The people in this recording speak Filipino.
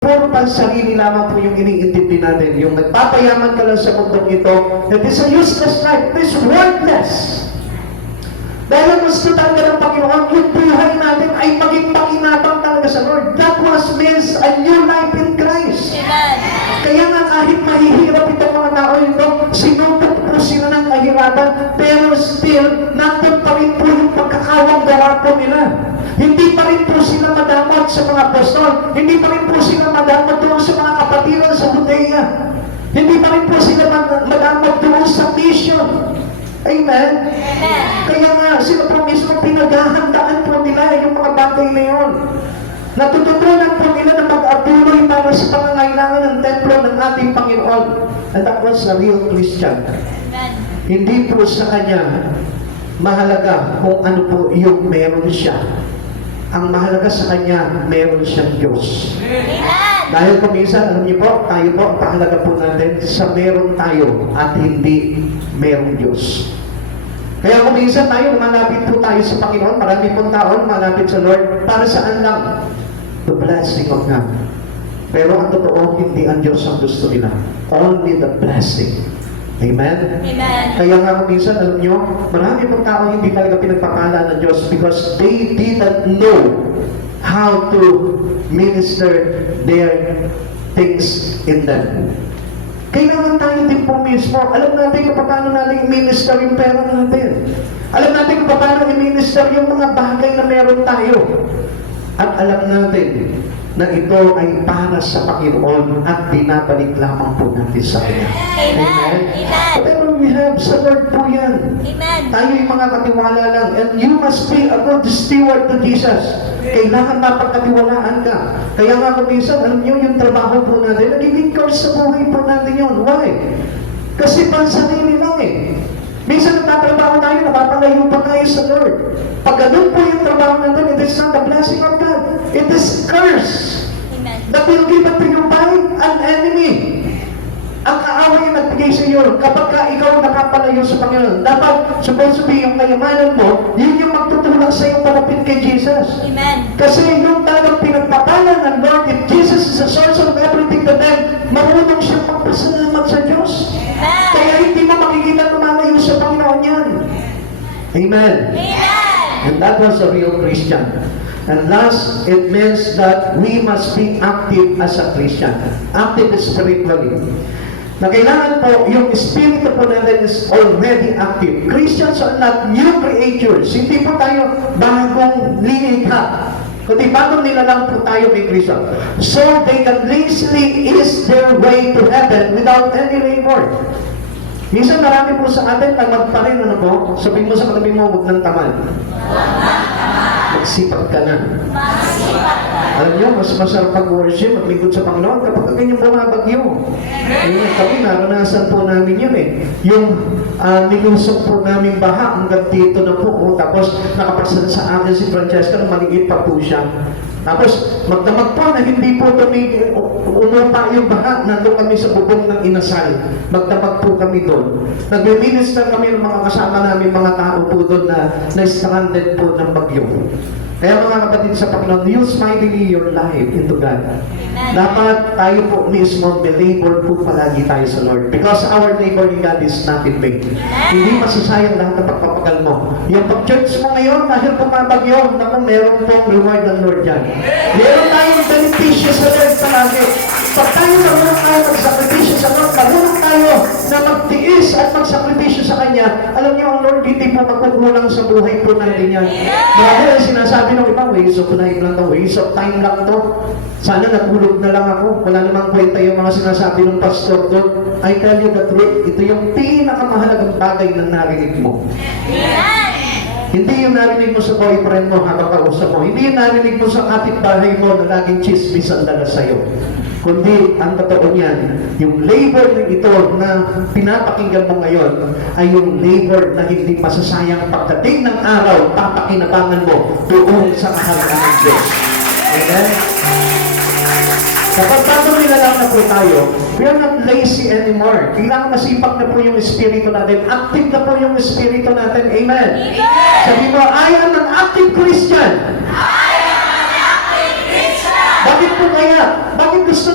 puro pansarili lamang po yung iniintindi natin. Yung nagpapayaman ka lang sa mundong ito, it is a useless life, it is worthless. Dahil mas tutanggal ng Panginoon, yung buhay natin ay maging pakinabang talaga sa Lord. That was means a new life in Christ. Amen. Kaya nga kahit mahihirap itong mga tao ito, sinupot po sila ng kahirapan, pero still, nandun pa rin po yung pagkakawang gawa po nila. Hindi pa rin po sila madamot sa mga apostol. Hindi pa rin po sila madamot doon sa mga kapatiran sa Judea. Hindi pa rin po sila madamot doon sa mission. Amen? Amen. Kaya nga, sila po mismo pinaghahandaan po nila yung mga bagay na yun. Natututunan po nila na mag-atuloy para sa pangangailangan ng templo ng ating Panginoon. And that was a real Christian. Amen. Hindi po sa kanya mahalaga kung ano po yung meron siya. Ang mahalaga sa kanya, meron siyang Diyos. Amen. Dahil kung minsan, alam niyo po, tayo po, ang pahalaga po natin sa meron tayo at hindi merong Diyos. Kaya kung minsan tayo, malapit po tayo sa Panginoon, marami pong tao malapit sa Lord, para saan lang? The blessing of God. Pero ang totoo, hindi ang Diyos ang gusto nila. Only the blessing. Amen? Amen. Kaya nga kung minsan, alam nyo, marami pong tao hindi talaga pinagpapala ng Diyos because they didn't know how to minister their things in them. Kailangan tayo din po mismo. Alam natin kung paano natin i-minister yung pera natin. Alam natin kung paano i-minister yung mga bagay na meron tayo. At alam natin na ito ay para sa Panginoon at binabalik lamang po natin sa Kanya. Amen. Amen. Pero we have sa Lord po yan. Amen. Tayo yung mga katiwala lang. And you must be a good steward to Jesus. Kailangan mapagkatiwalaan ka. Kaya nga kung minsan, alam nyo, yung trabaho po natin, nagiging curse sa buhay po natin yun. Why? Kasi pansarili lang eh. Minsan nagtatrabaho tayo, napapalayo pa tayo sa Lord. Pag ganun po yung trabaho natin, it is not the blessing of God. It is curse. Amen. That will give unto you by an enemy. Ang kaaway yung nagbigay sa iyo kapag ka ikaw nakapalayo sa Panginoon. Dapat, supposed to be yung kayamanan mo, yun yung magtutulak sa iyo palapit kay Jesus. Amen. Kasi yung talagang pinagpapala ng Lord, if Jesus is the source of everything to them, marunong siyang magpasalamat sa Diyos. Amen. Kaya hindi mo makikita lumalayo sa Panginoon yan. Amen. Amen. And that was a real Christian. And last, it means that we must be active as a Christian. Active spiritually. Na kailangan po, yung espiritu po natin is already active. Christians are not new creatures. Hindi po tayo bagong linikha. Kundi bagong nilalang po tayo may Kristo. So they can lazily ease their way to heaven without any labor. Minsan marami po sa atin, tamad pa rin, ano po? Sabihin mo sa katabi mo, huwag ng tamad. Magsipag ka na. Alam niyo, mas masarap mag-worship, maglingkod sa Panginoon kapag ganyan bumabagyo. Yung kami, naranasan po namin yun eh. Yung nilusok po namin baha, hanggang dito na po. Tapos nakapagsan sa akin si Francesca, maliit pa po siya. Tapos magdamag po na hindi po umupa yung baha, nandun kami sa bubong ng inasal. Magdamag po kami doon. Nag-minister kami ng mga kasama namin, mga tao po doon na stranded po ng bagyo. Kaya mga kapatid sa Panginoon, use mightily your life into God. Dapat tayo po mismo, belabor po palagi tayo sa Lord. Because our labor in God is not in vain. Hindi masasayang lahat ng pagpapagal mo. Yung pag-church mo ngayon, dahil pumabagyo, naku, meron pong reward ng Lord dyan. Meron tayong benepisyo sa Lord palagi. Pag tayo marunong tayo magsakripisyo sa Lord, marunong tayo na magtiis at magsakripisyo sa Kanya, alam niyo, ang Lord hindi po magkukulang sa buhay po natin yan. Grabe ang sinasabi ng iba, waste of life lang to, waste of time lang to. Sana natulog na lang ako. Wala namang kwenta yung mga sinasabi ng pastor doon. I tell you the truth, ito yung pinakamahalagang bagay na narinig mo. Hindi yung narinig mo sa boyfriend mo habang kausap mo. Hindi yung narinig mo sa kapitbahay mo na laging chismis ang dala sa'yo. Kundi, ang totoo niyan, yung labor na ito na pinapakinggan mo ngayon ay yung labor na hindi masasayang pagdating ng araw, papakinabangan mo doon sa kaharian ng Diyos. Amen? Kapag bagong nilalang na po tayo, we are not lazy anymore. Kailangan masipag na po yung espiritu natin. Active na po yung espiritu natin. Amen? Sabi mo, I am an active Christian. Bakit po kayo Kaya, bakit gusto